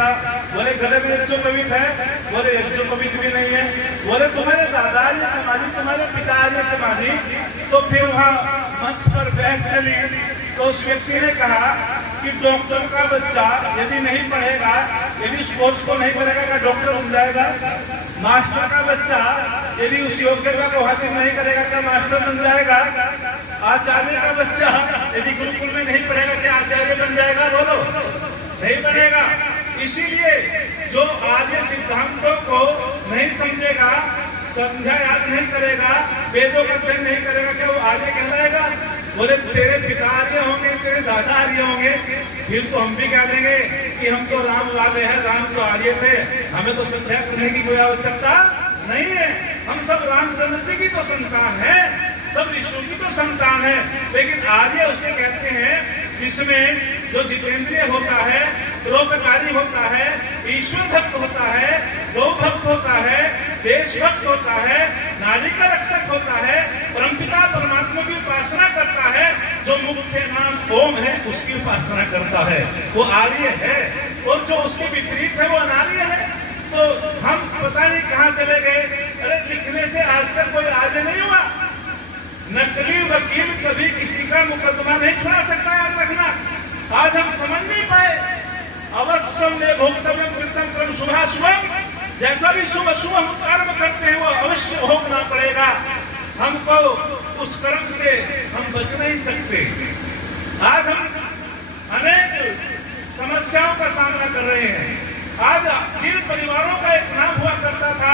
पिता? बोले गले में यज्ञोपवीत है। बोले यज्ञोपवीत भी नहीं है। बोले तुम्हारे दादाजी समाधि, तुम्हारे पिताजी समाधि। तो फिर वहाँ मंच पर बहस चली। तो उस व्यक्ति ने कहा कि डॉक्टर का बच्चा यदि नहीं पढ़ेगा, यदि उस कोर्स को नहीं करेगा क्या डॉक्टर बन जाएगा? मास्टर का बच्चा यदि उस योग्यता को हासिल नहीं करेगा क्या मास्टर बन जाएगा? आचार्य का बच्चा यदि गुरुकुल में नहीं पढ़ेगा क्या आचार्य बन जाएगा? बोलो, नहीं बनेगा। इसीलिए जो आर्य सिद्धांतों को नहीं समझेगा, संध्या याद नहीं करेगा, वेदों का अध्ययन नहीं करेगा, क्या वो आर्य कहलाएगा? बोले तेरे पिता आर्य होंगे, तेरे दादा आर्य होंगे, फिर तो हम भी कह देंगे कि हम तो राम वाले हैं, राम तो आर्य थे, हमें तो संध्या करने की कोई आवश्यकता नहीं है। हम सब रामचंद्र जी की तो संतान है, सब ऋषियों की तो संतान है। लेकिन आर्य उसे कहते हैं जिसमें जो जितेंद्रिय होता है, परोपकारी होता है, ईश्वर भक्त होता है, गौ भक्त होता है, देशभक्त होता है, नारी का रक्षक होता है, परमपिता परमात्मा की उपासना करता है, जो मुख्य नाम ओम है उसकी उपासना करता है, वो आर्य है। और जो उसके विपरीत है वो अनार्य है। तो हम पता नहीं कहाँ चले गए। अरे लिखने से आज तक कोई आर्य नहीं हुआ। नकली वकील कभी किसी का मुकदमा नहीं छुड़ा सकता, याद रखना। आज हम समझ नहीं पाए। अवश्यम में भोक्तव्य कृतम कर्म शुभा शुभम, जैसा भी शुभ शुभ हम कर्म करते हैं वो अवश्य भोगना पड़ेगा। हमको उस कर्म से हम बच नहीं सकते। आज हम अनेक समस्याओं का सामना कर रहे हैं। आज जिन परिवारों का एक नाम हुआ करता था,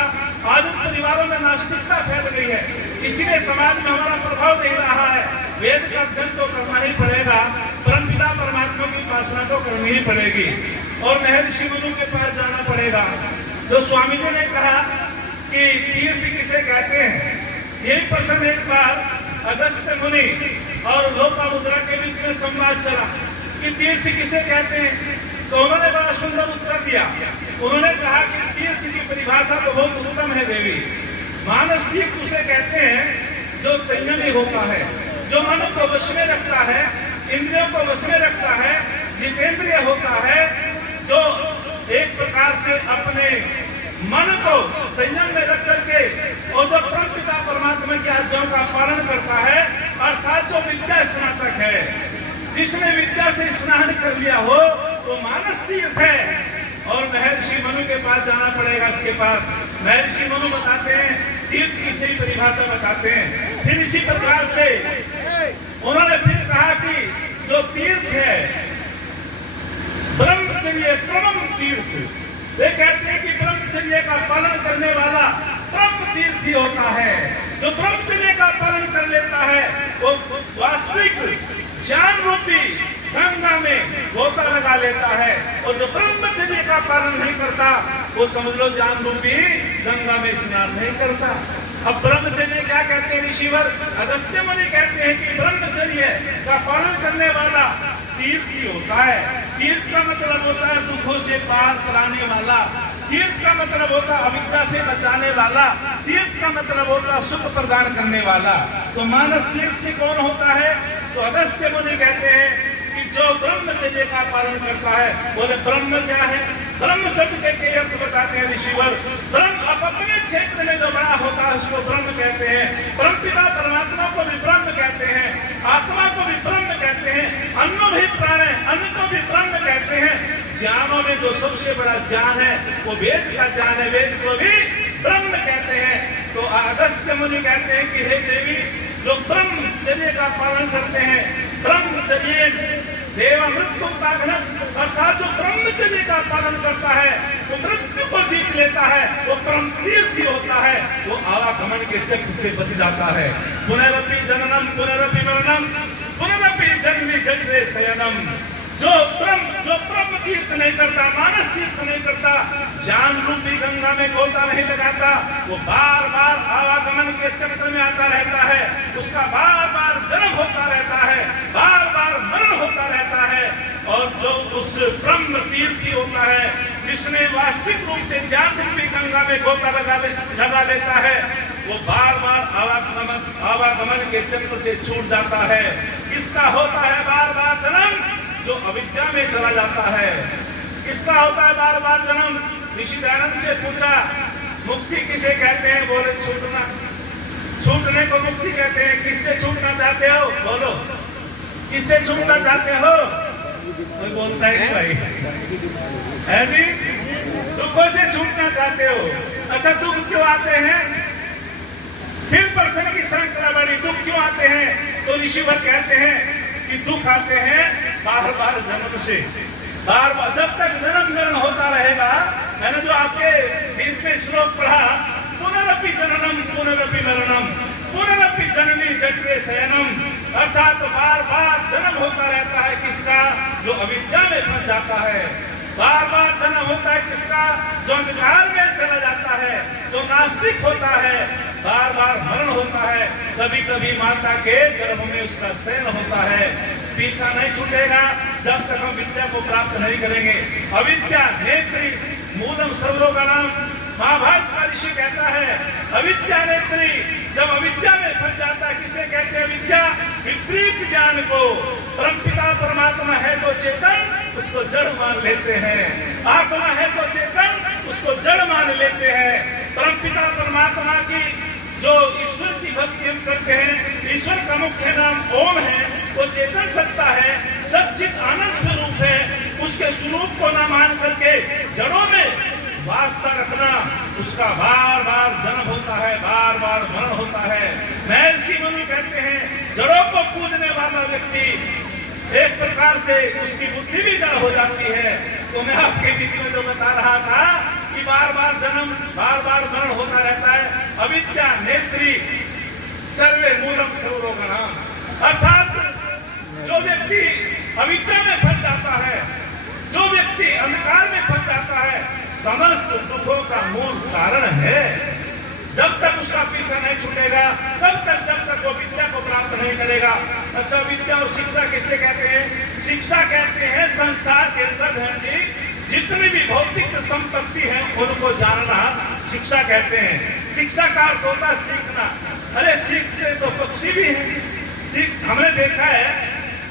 आज उन परिवारों में नास्तिकता फैल गई है। इसीलिए समाज में हमारा प्रभाव नहीं रहा है। वेद का अध्ययन तो करना ही पड़ेगा, परमपिता परमात्मा की उपासना तो करनी ही पड़ेगी, और महर्षि मनु के पास जाना पड़ेगा। जो स्वामी जी ने कहा कि तीर्थ किसे कहते हैं, यही प्रश्न एक बार अगस्त्य मुनि और लोपामुद्रा के बीच में संवाद चला कि तीर्थ किसे कहते हैं। तो उन्होंने बड़ा सुंदर उत्तर दिया। उन्होंने कहा कि तीर्थ की परिभाषा तो बहुत उत्तम है देवी। मानस तीर्थ उसे कहते हैं जो संयमी होता है, जो मन को वश में रखता है, इंद्रियों को वश में रखता है, जितेंद्रिय होता है, जो एक प्रकार से अपने मन को संयम में रख करके और जो परमपिता परमात्मा की आज्ञाओं का पालन करता है, अर्थात जो विद्या स्नातक है, जिसने विद्या से स्नान कर लिया हो तो मानस तीर्थ है। और महर्षि मनु के पास जाना पड़ेगा। इसके पास महर्षि मनु बताते हैं, तीर्थ की सही परिभाषा बताते हैं। फिर इसी प्रकार से उन्होंने फिर कहा कि जो तीर्थ है ब्रह्मचर्य परम तीर्थ, वे कहते हैं कि ब्रह्मचर्य का पालन करने वाला ब्रह्म तीर्थ ही होता है। जो ब्रह्मचर्य का पालन कर लेता है वो वास्तविक ज्ञान रूपी गंगा में गोता लगा लेता है, और जो ब्रह्मचर्य का पालन नहीं करता वो समझ लो ज्ञान रूपी गंगा में स्नान नहीं करता। अब ब्रह्मचर्य क्या कहते हैं ऋषिवर? अगस्त्य मुनि कहते हैं कि ब्रह्मचर्य का पालन करने वाला तीर्थ ही होता है। तीर्थ का मतलब होता है दुखों से पार कराने वाला, तीर्थ का मतलब होता है अविद्या से बचाने वाला, तीर्थ का मतलब होता है सुख प्रदान करने वाला। तो मानस तीर्थ कौन होता है? तो अगस्त्य मुनि कहते हैं कि जो ब्रह्मचर्य का पालन करता है। बोले ब्रह्म क्या है? ब्रह्म शब्द के अर्थ बताते हैं ऋषिवर। ब्रह्म अपने क्षेत्र में जो बड़ा होता है उसको ब्रह्म कहते हैं। परमपिता परमात्मा को भी ब्रह्म कहते हैं, आत्मा को भी ब्रह्म कहते हैं, अन्न भी प्राण है, अन्न को भी ब्रह्म कहते हैं। ज्ञानों में जो सबसे बड़ा ज्ञान है वो वेद का ज्ञान है, वेद को भी ब्रह्म कहते हैं। तो अगस्त्य मुनि कहते हैं कि हे देवी, जो ब्रह्मचर्य का पालन करते हैं, ब्रह्मचर्य देव मृत्यु पालन, अर्थात जो ब्रह्मचर्य का पालन करता है वो मृत्यु को जीत लेता है, वो परम तीर्थ होता है, वो आवागमन के चक्र से बच जाता है। पुनरपि जननम पुनरपि मरणम पुनरपि जन्मी जठरे शयनम। जो ब्रह्म तीर्थ नहीं करता, मानस तीर्थ नहीं करता, ज्ञान रूपी गंगा में गोता नहीं लगाता, वो बार बार आवागमन के चक्र में आता रहता है, उसका बार बार जन्म होता रहता है, बार बार मरण होता रहता है। और जो उस ब्रह्म तीर्थ होता है, जिसने वास्तविक रूप से ज्ञान रूपी गंगा में गोता लगा लेता है, वो बार बार आवागमन के चक्र से छूट जाता है। किसका होता है बार बार जन्म? जो अविद्या में चला जाता है। किसका होता है बार बार जन्म? ऋषि दयानंद से पूछा, मुक्ति किसे कहते हैं? बोले छूटना, छूटने को मुक्ति कहते हैं। किससे छूटना चाहते हो? बोलो, किससे छूटना चाहते हो? कोई बोलता है भाई, है जी? दुखों से छूटना चाहते हो। अच्छा, दुख क्यों आते हैं? फिर प्रश्न की श्रृंखला बड़ी, दुख क्यों आते हैं? तो ऋषिवर कहते हैं कि दुख आते हैं बार बार जन्म से। बार बार जब तक जन्म मरण होता रहेगा, मैंने जो आपके बीच में श्लोक पढ़ा, पुनरपि जननम पुनरपि मरणम पुनरपि जननी जठरे शयनम, अर्थात बार बार जन्म होता रहता है। किसका? जो अविद्या में फंस जाता है। बार बार जन्म होता है किसका? जो अंधकार में चला जाता है, जो नास्तिक होता है। बार बार मरण होता है। कभी कभी माता के गर्भ में उसका शयन होता है। पीछा नहीं छूटेगा जब तक हम विद्या को प्राप्त नहीं करेंगे। अविद्या नेत्री मूलम सर्वरोगाणाम, महाभारत का ऋषि कहता है अविद्या नेत्री। जब अविद्या में फंस जाता है, किसे कहते हैं विद्या? विपरीत ज्ञान को। परमपिता परमात्मा है तो चेतन, उसको जड़ मान लेते हैं। आत्मा है तो चेतन, उसको जड़ मान लेते हैं। परमपिता परमात्मा की जो ईश्वर की भक्ति हम करते हैं, ईश्वर का मुख्य नाम ओम है, वो चेतन सत्ता है, सच्चित आनंद स्वरूप है। उसके स्वरूप को न मान करके जड़ों में वास्ता रखना, उसका बार बार जन्म होता है, बार बार मरण होता है। महर्षि मुनि कहते हैं जड़ों को पूजने वाला व्यक्ति एक प्रकार से उसकी बुद्धि भी जड़ हो जाती है। तो मैं आपके बीच में जो बता रहा था कि बार बार जन्म, बार बार मरण होता रहता है। अविद्या नेत्री सर्वे मूलम सर्वरोगाणाम, अर्थात जो व्यक्ति अविद्या में फंस जाता है, जो व्यक्ति अंधकार में फंस जाता है, समस्त दुखों का मूल कारण है। जब तक उसका पीछा नहीं छूटेगा, तब तक जब तक वो विद्या को प्राप्त नहीं करेगा। अच्छा, विद्या और शिक्षा किसे कहते हैं? शिक्षा कहते हैं संसार के अंदर है जी जितनी भी भौतिक संपत्ति है उनको जानना शिक्षा कहते हैं। शिक्षा का अर्थ होता है सीखना। अरे सीखते तो पक्षी भी हैं। हमने देखा है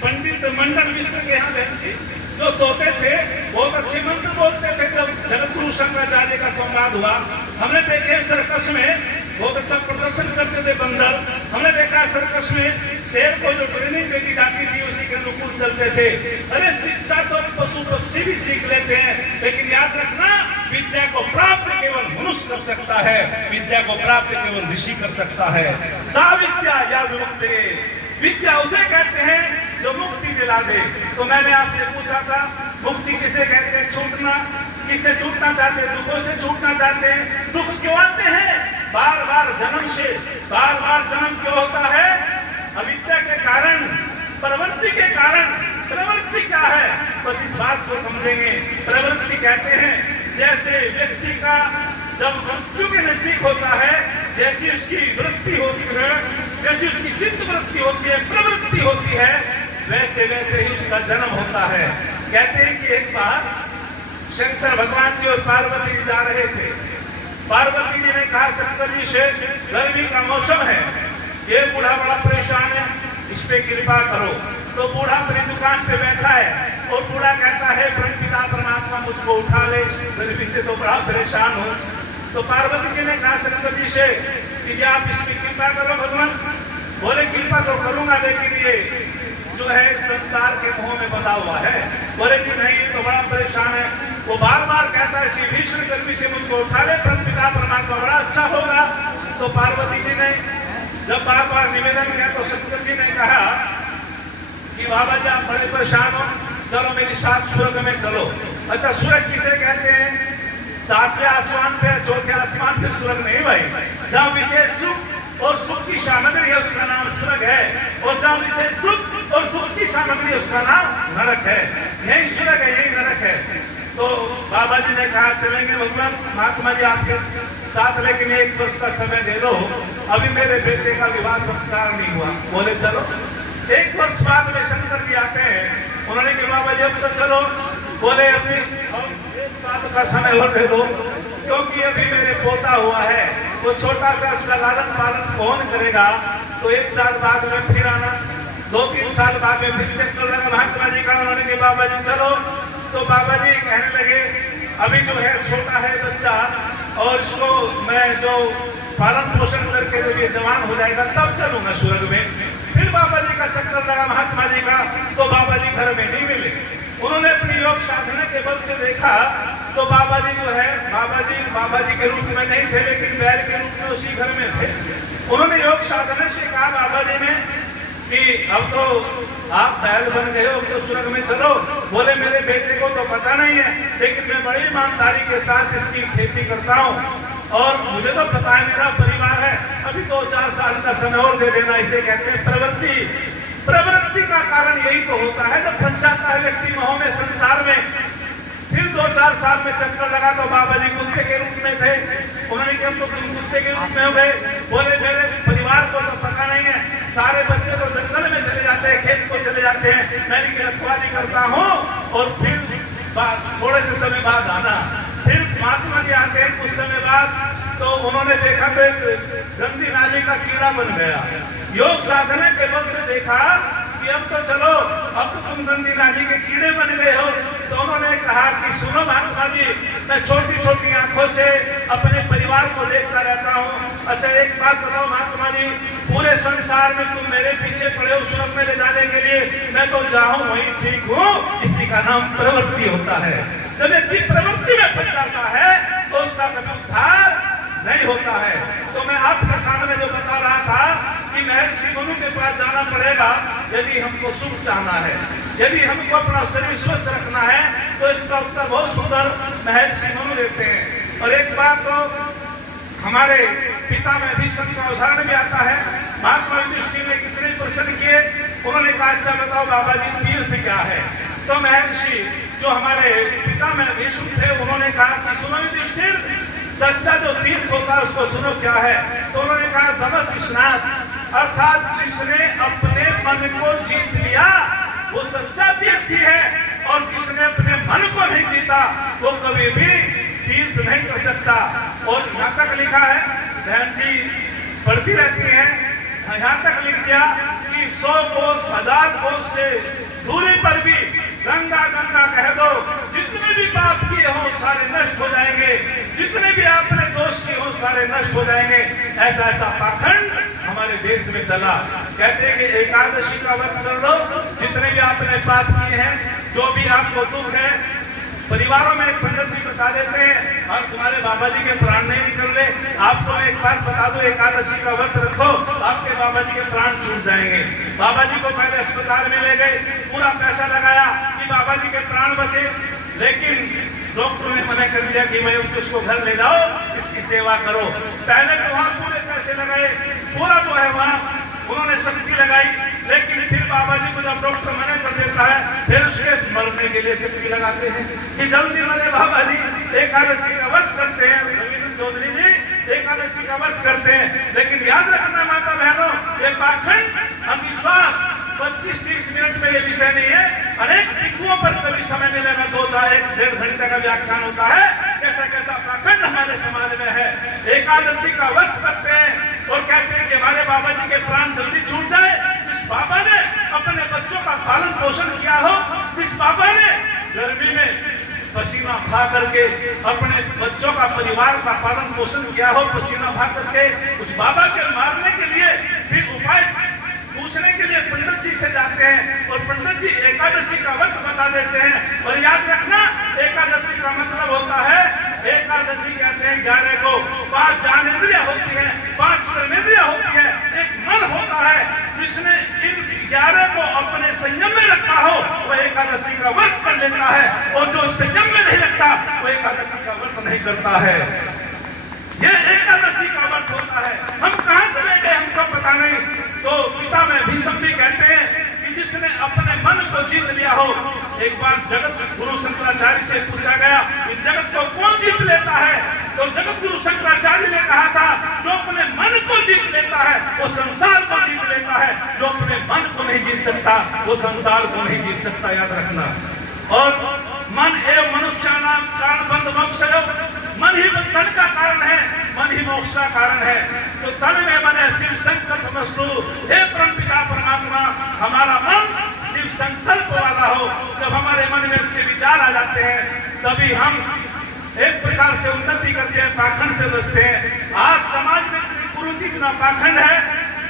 पंडित मंडन मिश्र के यहाँ बहन जी जो तोते थे, बहुत अच्छे मंत्र बोलते थे। जब जगत गुरु शंकराचार्य का संवाद हुआ, हमने देखे सर्कस में बहुत अच्छा प्रदर्शन करते थे बंदर। हमने देखा सर्कस में शेर को जो ट्रेनिंग देती जाती थी उसी के अनुकूल चलते थे। अरे शिक्षा तो पशु पक्षी भी सीख लेते हैं, लेकिन याद रखना विद्या को प्राप्त केवल मनुष्य कर सकता है, विद्या को प्राप्त केवल ऋषि कर सकता है। सा विद्या या विमुक्ति, विद्या उसे कहते हैं जो मुक्ति दिला दे। तो मैंने आपसे पूछा था मुक्ति किसे कहते हैं? छूटना। किससे छूटना चाहते हैं? दुखों से छूटना चाहते हैं। दुख क्यों आते हैं? बार बार जन्म से। बार बार जन्म क्यों होता है? अविद्या के कारण, प्रवृत्ति के कारण। प्रवृत्ति क्या है? बस इस बात को समझेंगे। प्रवृत्ति कहते हैं जैसे व्यक्ति का जब मृत्यु के नजदीक होता है, जैसी उसकी वृत्ति होती है, जैसी उसकी चित्त वृत्ति होती है, प्रवृत्ति होती है, वैसे वैसे ही उसका जन्म होता है। कहते हैं कि एक बार शंकर भगवान जी और पार्वती जी जा रहे थे। पार्वती जी ने कहा शंकर जी से गर्मी का मौसम है, ये बूढ़ा बड़ा परेशान है, इस पे कृपा करो। तो बूढ़ा अपनी दुकान पे बैठा है और बूढ़ा कहता है परमपिता परमात्मा मुझको उठा ले, गर्मी से तो बड़ा परेशान हूँ। तो पार्वती जी ने कहा शंकर जी से कि आप इसकी कृपा करो भगवान। बोले कृपा तो करूंगा, लेकिन ये जो है संसार के मोह में बंधा हुआ है। बोले कि नहीं, तो बड़ा परेशान है। वो बार बार कहता है श्री भीष्म गर्मी से मुझको उठा ले, परमपिता परमात्मा बड़ा अच्छा होगा। तो पार्वती जी ने जब बार बार निवेदन किया तो शंकर जी ने कहा कि बाबा जी आप बड़े परेशान हो, चलो मेरी साथ स्वर्ग में चलो। अच्छा, स्वर्ग किसे कहते हैं? सातवें आसमान पे, चौथे आसमान पे स्वर्ग नहीं भाई। जहाँ विशेष सुख और सुख की सामग्री है उसका नाम स्वर्ग है, और जहाँ विशेष दुख और दुख की सामग्री है उसका नाम नरक है। यही स्वर्ग है, यही नरक है। तो बाबा जी ने कहा चलेंगे भगवान, महात्मा जी आपके साथ, लेकिन 1 वर्ष का समय दे दो, अभी मेरे बेटे का विवाह संस्कार नहीं हुआ। बोले चलो। 1 वर्ष बाद में शंकर जी आते हैं, उन्होंने कहा बाबा जी अब तो चलो। बोले अभी 1 साल का समय और दे दो, क्योंकि अभी मेरे पोता हुआ है, वो छोटा सा उसका लालन पालन कौन करेगा। तो 1 साल बाद में फिर आना, 2-3 साल बाद में फिर चक्कर लगा महात्मा जी का। उन्होंने कहा बाबा जी चलो, तो बाबा जी कहने लगे अभी जो है छोटा है बच्चा और इसको मैं जो पालन पोषण करके जब ये जवान हो जाएगा तब चलूंगा स्वर्ग में। फिर बाबा जी का चक्कर लगा महात्मा जी का, तो बाबा जी घर में नहीं मिले। उन्होंने अपनी योग साधना के बल से देखा तो बाबा जी जो है बाबा जी के रूप में नहीं थे, लेकिन बैल के रूप में उसी घर में थे। उन्होंने योग साधना से कहा बाबा जी ने कि अब तो आप बैल बन गए हो, तो स्वर्ग में चलो। बोले मेरे बेटे को तो पता नहीं है, लेकिन मैं बड़ी ईमानदारी के साथ इसकी खेती करता हूँ और मुझे तो पता है मेरा परिवार है, अभी 2-4 साल का समय और दे देना। इसे कहते हैं प्रवृत्ति। प्रवृत्ति का कारण यही तो होता है जब फंस जाता है व्यक्ति मोह में, संसार में। फिर 2-4 साल में चक्कर लगा तो बाबा जी कुत्ते के रूप में थे। उन्होंने कहा तो तुम कुत्ते के रूप में हो गए। बोले मेरे परिवार को तो पता नहीं है, सारे बच्चे तो जंगल में चले जाते हैं, खेत को चले जाते हैं, मैं इनकी रखवाली करता हूँ। और फिर थोड़े से समय बाद आना, फिर महात्मा जी आते हैं कुछ समय बाद, तो उन्होंने देखा तो गंदी नाली का कीड़ा बन गया। योग साधना के बल से देखा कि अब तो चलो, अब तो तुम गंदी नाली के कीड़े बन गए हो। तो उन्होंने कहा कि सुनो महात्मा जी, मैं छोटी छोटी आंखों से अपने परिवार को देखता रहता हूँ। अच्छा एक बात बताओ महात्मा जी, पूरे संसार में तुम मेरे पीछे पड़े हो स्वर्ग में ले जाने के लिए, मैं तो जाऊं वही ठीक हूँ। इसी का नाम प्रवृत्ति होता है। जब व्यक्ति प्रवृत्ति में फंस जाता है तो उसका कभी उद्धार नहीं होता है। तो मैं आपके सामने जो बता रहा था कि महर्षि मनु के पास जाना पड़ेगा यदि हमको सुख चाहना है, यदि हमको अपना शरीर स्वस्थ रखना है, तो इसका उत्तर बहुत सुंदर महर्षि मनु देते हैं। और एक बात तो हमारे पिता में भीष्म का उदाहरण भी आता है। महात्मा युधिष्ठिर ने कितने प्रश्न किए, उन्होंने कहा अच्छा बताओ बाबा जी तीर्थ क्या है। तो महर्षि जो हमारे पिता में भीष्म थे उन्होंने कहा कि सुनो युधिष्ठिर, सच्चा जो तीर्थ होता है उसको सुनो क्या है। तो उन्होंने कहा तमस स्नात, अर्थात जिसने अपने मन को जीत लिया वो सच्चा तीर्थी है, और जिसने अपने मन को नहीं जीता वो कभी भी तीर्थ नहीं कर सकता। और यहाँ तक लिखा है, बहन जी पढ़ती रहती हैं, यहाँ तक लिख दिया कि 100 कोस 1000 कोस से दूरी पर भी गंगा गंगा कह दो, जितने भी पाप किए हों सारे नष्ट हो जाएंगे, जितने भी आपने दोष किए हों सारे नष्ट हो जाएंगे। ऐसा ऐसा पाखंड हमारे देश में चला। कहते हैं कि एकादशी का व्रत कर लो, जितने भी आपने पाप किए हैं, जो भी आपको दुख है। परिवारों में एक पंडित जी बता देते हैं और तुम्हारे बाबा जी के प्राण नहीं निकल रहे, आपको एक बात बता दो, एकादशी का व्रत रखो, आपके बाबा जी के प्राण छूट जाएंगे। बाबा जी को पहले अस्पताल में ले गए, पूरा पैसा लगाया कि बाबा जी के प्राण बचे, लेकिन डॉक्टर ने मना कर दिया कि मैं उसको घर ले जाओ, इसकी सेवा करो। पहले तो वहाँ पूरे पैसे लगाए, पूरा जो है वहाँ उन्होंने शक्ति लगाई, लेकिन फिर बाबा जी को जब डॉक्टर मना कर देता है, फिर उसके मरने के लिए शक्ति लगाते हैं कि जल्दी मरे बाबा जी। एकादशी का व्रत करते हैं रविंद्र चौधरी जी, एकादशी का व्रत करते हैं, लेकिन याद रखना माता बहनों, ये पाखंड अंधविश्वास 25-30 मिनट में ये विषय नहीं है। अनेक टिकुओं पर कभी समय मिलेगा, 2-1.5 घंटे का व्याख्यान होता है, कैसा कैसा पाखंड हमारे समाज में है। एकादशी का व्रत करते हैं और कहते हैं कि हमारे बाबा जी के प्राण जल्दी छूट जाए। जिस बाबा ने अपने बच्चों का पालन पोषण किया हो, जिस बाबा ने गर्मी में पसीना खा करके अपने बच्चों का परिवार का पालन पोषण किया हो, पसीना खा करके, उस बाबा के मारने के लिए फिर उपाय पूछने के लिए पंडित जी से जाते हैं और पंडित जी एकादशी का व्रत बता देते हैं। और याद रखना, एकादशी का मतलब होता है, एकादशी कहते हैं 11 को 5 ज्ञानेंद्रियां होती है, 5 कर्मेंद्रियां होती है, एक मन होता है। जिसने इन 11 को अपने संयम में रखा हो वह एकादशी का व्रत कर लेता है, और जो संयम में नहीं रखता वो एकादशी का व्रत नहीं करता है। ये एकादशी का व्रत होता है। हम कहाँ चले गए हमको पता नहीं। तो पिता में भीष्म भी कहते हैं कि जिसने अपने मन को जीत लिया हो। एक बार जगत गुरु शंकराचार्य से पूछा गया कि जगत को कौन जीत लेता है, तो जगत गुरु शंकराचार्य ने कहा था, जो अपने मन को जीत लेता है वो संसार को जीत लेता है, जो अपने मन को नहीं जीत सकता वो संसार को नहीं जीत सकता। याद रखना। और मन एवं मनुष्याणाम प्राणबंध मोक्षयो, मन ही बंधन का कारण है, मन ही मोक्ष का कारण है। तो तन में बने शिव संकल्प वस्तु, हे परमपिता परमात्मा, हमारा मन शिव संकल्प वाला हो। जब हम हमारे मन में अच्छे विचार आ जाते हैं, तभी हम एक प्रकार से उन्नति करते हैं, पाखंड से बचते हैं। आज समाज में कुरीति इतना पाखंड है,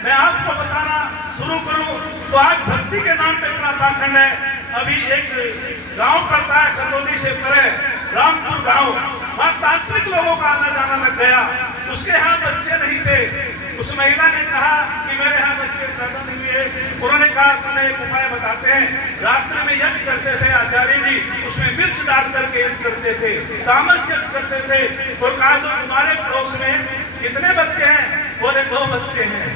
मैं आपको बताना शुरू करूं तो आज भक्ति के नाम पे इतना पाखंड है। अभी एक गांव पड़ता है खतौली से परे, रामपुर गांव, वहां तांत्रिक लोगों का आना जाना लग गया। उसके यहाँ बच्चे नहीं थे। उस महिला ने कहा कि मेरे यहाँ बच्चे पैदा नहीं हुए। उन्होंने कहा तुम्हें एक उपाय बताते हैं। रात्रि में यज्ञ करते थे आचार्य जी, उसमें मिर्च डाल करके यज्ञ करते थे, तामस यज्ञ करते थे। और कहा तो तुम्हारे पड़ोस में कितने बच्चे हैं? बोले 2 बच्चे हैं।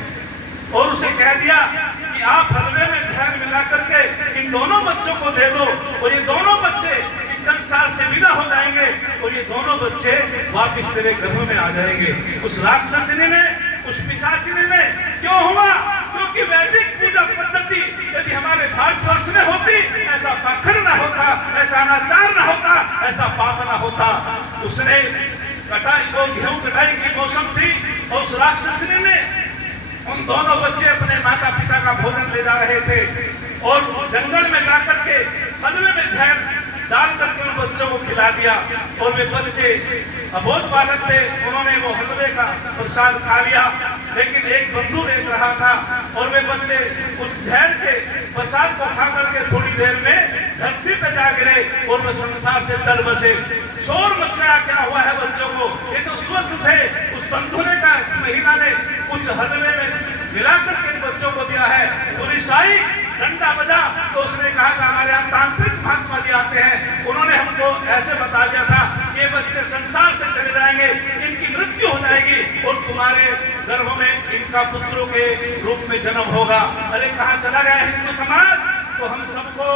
और उसे कह दिया कि आप हलवे में जहर मिला करके इन दोनों बच्चों को दे दो और ये दोनों बच्चे इस संसार से विदा हो जाएंगे और ये दोनों बच्चे वापिस तेरे घरों में आ जाएंगे। उस राक्षसनी ने, उस पिशाचिनी ने क्यों हुआ? क्योंकि वैदिक पूजा पद्धति यदि हमारे भारतवर्ष में होती, ऐसा पाखंड न होता, ऐसा अनाचार न होता, ऐसा पाप न होता। उसने कटाई, वो गेहूं कटाई की मौसम थी और उस राक्षसनी ने उन दोनों बच्चे अपने माता पिता का भोजन ले जा रहे थे और जंगल में जाकर के हलवे में जहर डाल करके उन बच्चों को खिला दिया। और वे बच्चे अबोध बालक थे, उन्होंने वो हलवे का प्रसाद खा लिया, लेकिन एक बंधु देख रहा था और वे बच्चे उस जहर के प्रसाद को खा करके थोड़ी देर में धरती पे जा गिरे और वे संसार से चल बसे। शोर मच गया, क्या हुआ है बच्चों को? ये तो स्वस्थ थे। उस बंधु ने कहा, इस महिला ने कुछ हलवे में मिलाकर के बच्चों को दिया है। पुलिस आई, डंडा बजा, तो उसने कहा कि हमारे यहाँ तांत्रिक महात्मा जी आते हैं, उन्होंने हमको ऐसे बता दिया था ये बच्चे संसार से चले जाएंगे, इनकी मृत्यु हो जाएगी और तुम्हारे गर्भ में इनका पुत्रों के रूप में जन्म होगा। अरे कहाँ चला गया हिंदू समाज? तो हम सबको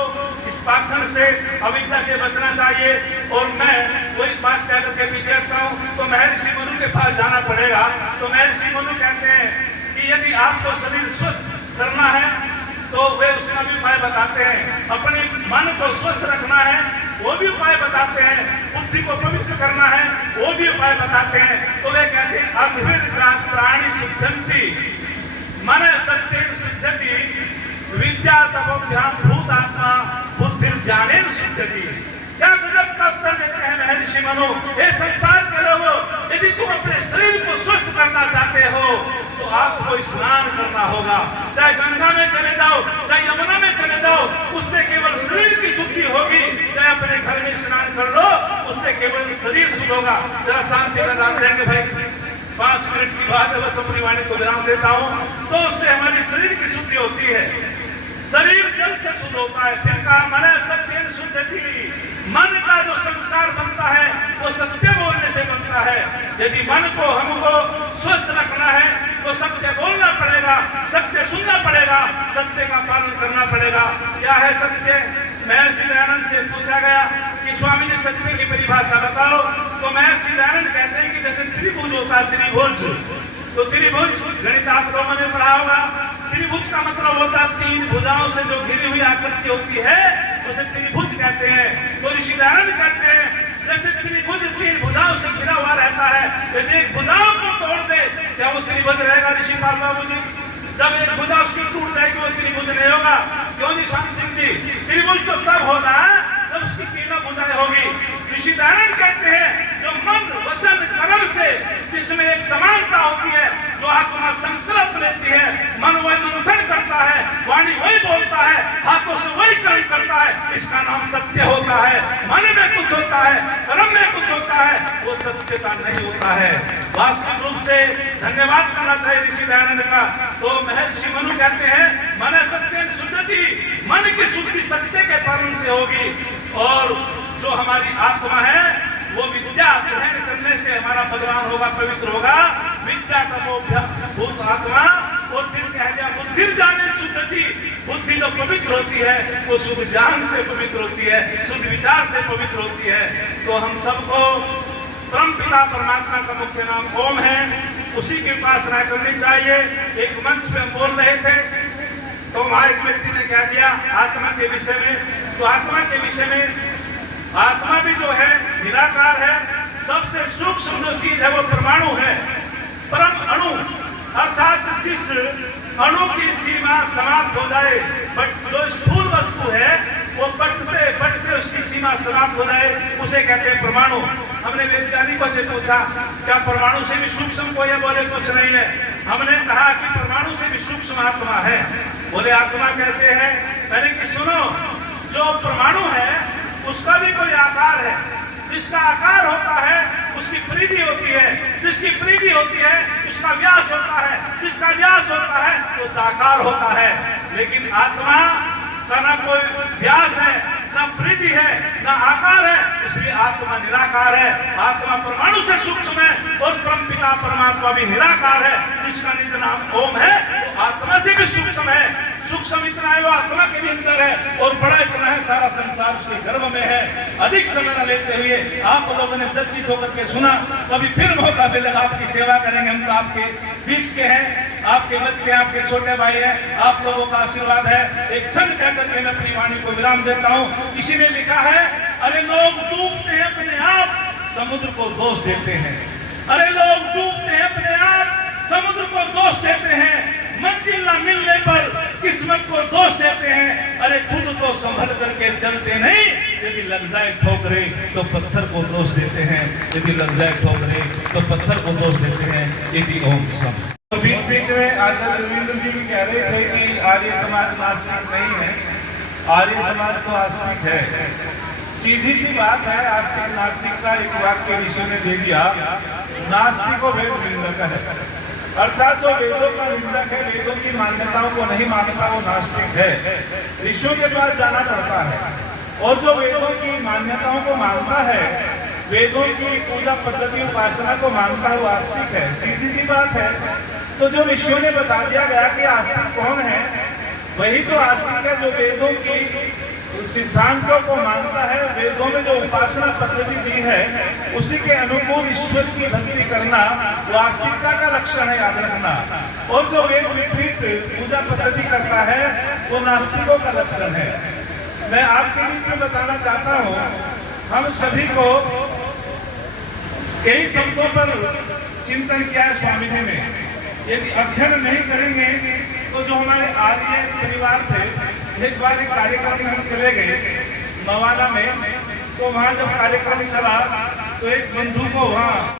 इस पाखंड से, अविद्या से बचना चाहिए। और मैं वही बात कह करके पीछे हटता हूँ तो महर्षि मनु के पास जाना पड़ेगा। तो महर्षि मनु कहते हैं कि यदि आपको शरीर स्वस्थ करना है तो वे उसका भी उपाय बताते हैं। अपने मन को स्वस्थ रखना है वो भी उपाय बताते हैं। बुद्धि को पवित्र करना है वो भी उपाय बताते हैं। तो वे कहते हैं अद्भिर्गा प्राणी शुद्धंति मन सत्य शुद्धति विद्या तपोभ्याम भूत आत्मा बुद्धि ज्ञानेन शुद्धति। क्या गजब का उत्तर देते हैं महर्षि मनु। हे संसार के लोगों, यदि तुम अपने शरीर को स्वस्थ करना चाहते हो तो आपको स्नान करना होगा। चाहे गंगा में चले जाओ, चाहे यमुना में चले जाओ, उससे केवल शरीर की शुद्धि होगी। चाहे अपने घर में स्नान कर लो, उससे केवल शरीर शुद्ध होगा। जरा शांति का नाम देंगे भाई, 5 मिनट की बात है, बस अपनी वाणी को विराम देता हूँ। तो उससे हमारी शरीर की शुद्धि होती है। शरीर जल से शुद्ध होता है। फिर कहा मन सत्य शुद्धि, मन का जो संस्कार बनता है वो सत्य बोलने से बनता है। यदि मन को हमको स्वस्थ रखना है तो सत्य बोलना पड़ेगा, सत्य सुनना पड़ेगा, सत्य का पालन करना पड़ेगा। क्या है सत्य? महर्षि दयानंद से पूछा गया कि स्वामी जी सत्य की परिभाषा बताओ। तो महर्षि दयानंद कहते हैं कि जैसे त्रिभुज होता है, त्रिभुज, तो त्रिभुज गणित आप लोगों ने पढ़ा होगा। त्रिभुज का मतलब होता है 3 भुजाओं से जो घिरी हुई आकृति होती है उसे त्रिभुज कहते हैं। तो ऋषि दयानंद कहते हैं जैसे त्रिभुज 3 भुजाओं से घिरा हुआ रहता है, यदि एक भुजाओं को तोड़ दे क्या वो त्रिभुज रहेगा? ऋषि पाल बाबू जी, जब एक भुजा उसकी टूट जाएगी वो त्रिभुज नहीं होगा। क्यों जी श्याम सिंह जी? त्रिभुज तो तब होगा जब उसकी तीनों भुजाएं होगी। ऋषि दयानंद कहते हैं जो मन वचन कर्म से जिसमें एक समानता होती है, जो आत्मा संकल्प लेती है, मन वही मंथन करता है, वाणी वही बोलता है, हाथों से वही कर्म करता है, इसका नाम सत्य होता है। मन में कुछ होता है, कर्म में कुछ होता है, वो सत्यता नहीं होता है। वास्तविक रूप से धन्यवाद करना चाहिए ऋषि दयानंद का। तो महर्षि मनु कहते हैं मन सत्य शुद्धि, मन की शुद्धि सत्य के पालन से होगी। और जो हमारी आत्मा है वो विद्या ग्रहण करने से हमारा भगवान होगा, पवित्र होगा। विद्या का भूत आत्मा। और फिर कह दिया बुद्धि जाने शुद्धि, बुद्धि जो पवित्र होती है वो शुद्ध ज्ञान से पवित्र होती है, शुद्ध विचार से पवित्र होती है। तो हम सबको परम पिता परमात्मा का मुख्य नाम ओम है, उसी की उपासना करनी चाहिए। एक मंच पे हम बोल रहे थे तो वहां एक व्यक्ति ने कह दिया आत्मा के विषय में। तो आत्मा के विषय में, आत्मा भी जो है निराकार है। सबसे सूक्ष्म जो चीज है वो परमाणु है, परम अणु, अर्थात जिस अणु की सीमा समाप्त हो जाए, बट जो स्थूल वस्तु है वो बढ़ते बढ़ते उसकी सीमा समाप्त हो जाए, उसे कहते हैं परमाणु। हमने वैज्ञानिकों से पूछा क्या परमाणु से भी सूक्ष्म कोई है? बोले कुछ नहीं है। हमने कहा कि परमाणु से भी सूक्ष्म आत्मा है। बोले आत्मा कैसे है? मैंने कि सुनो, जो परमाणु है उसका भी कोई आकार है, जिसका आकार होता है उसकी परिधि होती है, जिसकी परिधि होती है उसका व्यास होता है, जिसका व्यास होता है वो साकार होता है। लेकिन आत्मा का ना कोई व्यास है, ना परिधि है, ना आकार है, इसलिए आत्मा निराकार है। आत्मा परमाणु से सूक्ष्म है और परमपिता परमात्मा भी निराकार है। जिसका निज नाम ओम है वो आत्मा से भी सूक्ष्म है। सूक्ष्म इतना है वो आत्मा के भी अंदर है और बड़ा इतना है सारा संसार उसके गर्भ में है। अधिक समय न लेते हुए आप लोगों ने दर्शित होकर के सुना, कभी फिर मौका मिलेगा आपकी सेवा करेंगे। हम तो आपके बीच के हैं, आपके बच्चे, आपके छोटे भाई हैं, आप लोगों का आशीर्वाद है। एक क्षण कहकर के मैं अपनी वाणी को विराम देता हूँ। किसी ने लिखा है, अरे लोग डूबते हैं अपने आप, समुद्र को दोष देते हैं। अरे लोग डूबते हैं अपने आप, समुद्र को दोष देते हैं। मंजिल न मिलने पर किस्मत को दोष देते हैं। अरे खुद को संभल करके चलते नहीं, यदि लग जाए ठोकरे तो पत्थर को दोष देते हैं। यदि लग जाए ठोकरे तो पत्थर को दोष देते हैं। यदि ओम सम। तो बीच बीच में आचार्य रविंद्र जी भी कह रहे थे कि आर्य समाज नास्तिक नहीं है, आर्य समाज तो आस्तिक है। सीधी सी बात है, आस्तिक नास्तिक का एक वाक्य ऋषि ने दे दिया, नास्तिक वेद निंदक है। अर्थात जो वेदों का निंदक है, वेदों की मान्यताओं को नहीं मानता, वो नास्तिक है। ऋषियों के पास जाना पड़ता है। और जो वेदों की मान्यताओं को मानता है, वेदों की पूजा पद्धति उपासना को मानता है, वो आस्तिक है। सीधी सी बात है। तो जो ऋषियों ने बता दिया गया कि आस्तिक कौन है, वही तो आस्तिक है जो वेदों की सिद्धांतों को मानता है। वेदों में जो उपासना पद्धति दी है उसी के अनुकूल ईश्वर की भक्ति करना वो आस्तिकता का लक्षण है, याद रखना। और जो वेद विपरीत पूजा पद्धति करता है वो नास्तिकों का लक्षण है। मैं आपके बीच में बताना चाहता हूँ, हम सभी को कई शब्दों पर चिंतन किया है स्वामी जी ने। यदि अध्ययन नहीं करेंगे तो जो हमारे आर्य परिवार थे, एक बार एक कार्यक्रम में हम चले गए मवाना में, तो वहाँ जब कार्यक्रम चला तो एक बंधु को वहाँ